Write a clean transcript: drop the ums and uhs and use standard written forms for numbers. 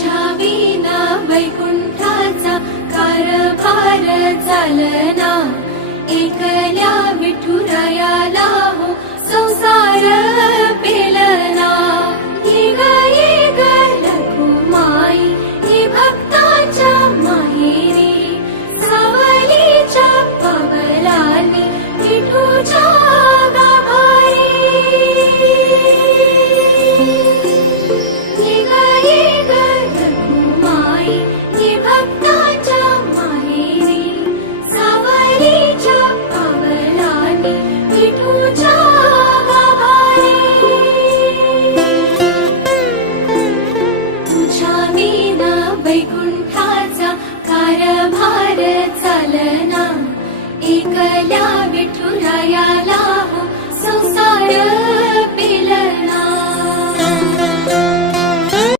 तुझ्या विना वैकुंठाचा कारभार चालना, एकल्या विठुरायाला हो संसार पेलना। ये ग रखुमाई हे भक्ताच्या माहेरी, सावलीच्या पवलांनी विठूच्या गाभारी। ये ग रखुमाई हे भक्ताच्या माहेरी, सावलीच्या पवलांनी विठूच्या गाभारी। तुझ्या विना वैकुंठाचा कारभार चालना, एकल्या विठुरायाला हो संसार पेलना।